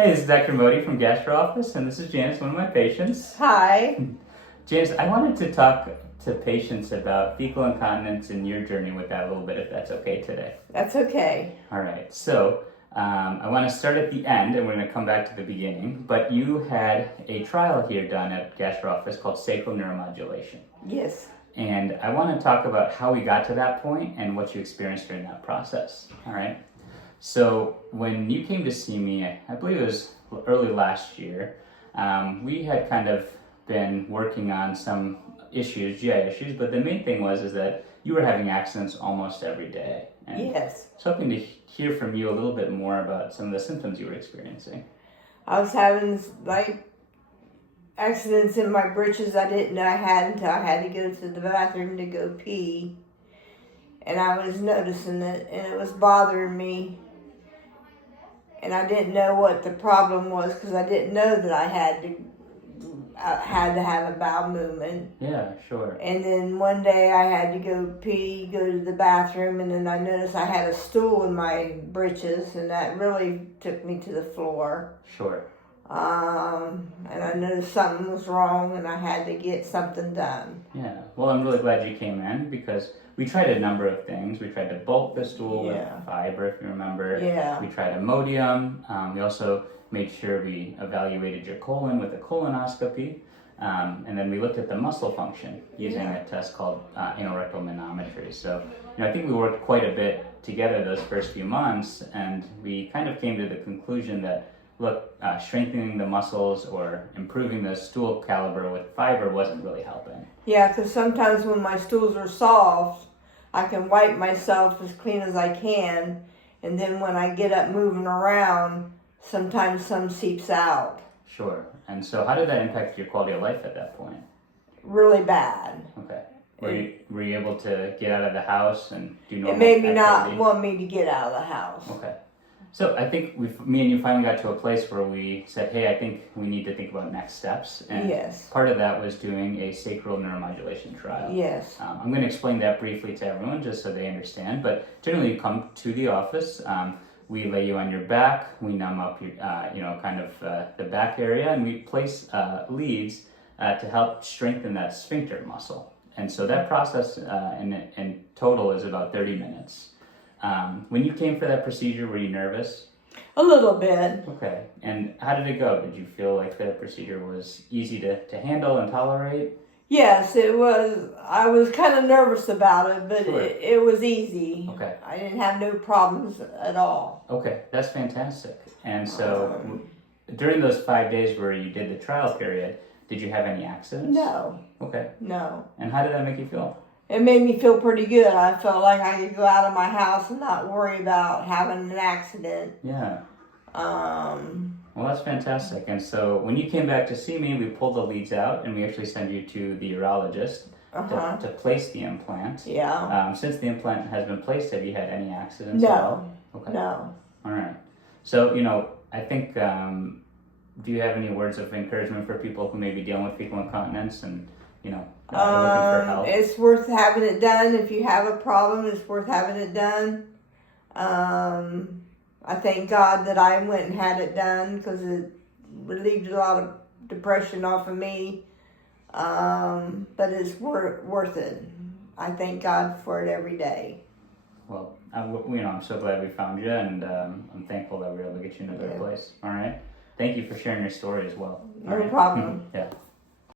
Hey, this is Dr. Modi from Gastro Office, and this is Janice, one of my patients. Hi. Janice, I wanted to talk to patients about fecal incontinence and your journey with that a little bit, if that's okay today. That's okay. All right, so I want to start at the end, and we're going to come back to the beginning, but you had a trial here done at Gastro Office called Sacral Neuromodulation. Yes. And I want to talk about how we got to that point and what you experienced during that process. All right. So when you came to see me, I believe it was early last year, we had kind of been working on some issues, GI issues, but the main thing was that you were having accidents almost every day. And Yes. I was hoping to hear from you a little bit more about some of the symptoms you were experiencing. I was having accidents in my britches I didn't know I had until I had to go to the bathroom to go pee. And I was noticing it, and it was bothering me. And I didn't know what the problem was because I didn't know that I had to have a bowel movement. Yeah, sure. And then one day I had to go pee, go to the bathroom, and then I noticed I had a stool in my britches, and that really took me to the floor. Sure. And I noticed something was wrong, and I had to get something done. Yeah. Well, I'm really glad you came in because we tried a number of things. We tried to bulk the stool with fiber, if you remember. Yeah. We tried Imodium. We also made sure we evaluated your colon with a colonoscopy. And then we looked at the muscle function using a test called anorectal manometry. So, I think we worked quite a bit together those first few months, and we kind of came to the conclusion that, look, strengthening the muscles or improving the stool caliber with fiber wasn't really helping. Yeah, because sometimes when my stools are soft, I can wipe myself as clean as I can, and then when I get up moving around, sometimes some seeps out. Sure. And so how did that impact your quality of life at that point? Really bad. Okay. Were you able to get out of the house and do normal It made me activity? not want me to get out of the house. Okay. So I think me and you finally got to a place where we said, hey, I think we need to think about next steps. And Yes. part of that was doing a sacral neuromodulation trial. Yes. I'm going to explain that briefly to everyone just so they understand. But generally you come to the office, we lay you on your back, we numb up your, the back area, and we place leads to help strengthen that sphincter muscle. And so that process in total is about 30 minutes. When you came for that procedure, were you nervous? A little bit. Okay. And how did it go? Did you feel like the procedure was easy to handle and tolerate? Yes, it was. I was kind of nervous about it, but Sure. it was easy. Okay. I didn't have no problems at all. Okay, that's fantastic. And so during those 5 days where you did the trial period, did you have any accidents? No. Okay. No. And how did that make you feel? It made me feel pretty good. I felt like I could go out of my house and not worry about having an accident. Yeah. Well, that's fantastic. And so when you came back to see me, we pulled the leads out and we actually sent you to the urologist to place the implant. Yeah. Since the implant has been placed, have you had any accidents? No. Okay. No. All right. So, I think, do you have any words of encouragement for people who may be dealing with fecal incontinence and, looking for help? It's worth having it done. If you have a problem, it's worth having it done. I thank God that I went and had it done because it relieved a lot of depression off of me. But it's worth it. I thank God for it every day. Well, I'm so glad we found you, and I'm thankful that we were able to get you in a better place. All right. Thank you for sharing your story as well. No problem. Yeah.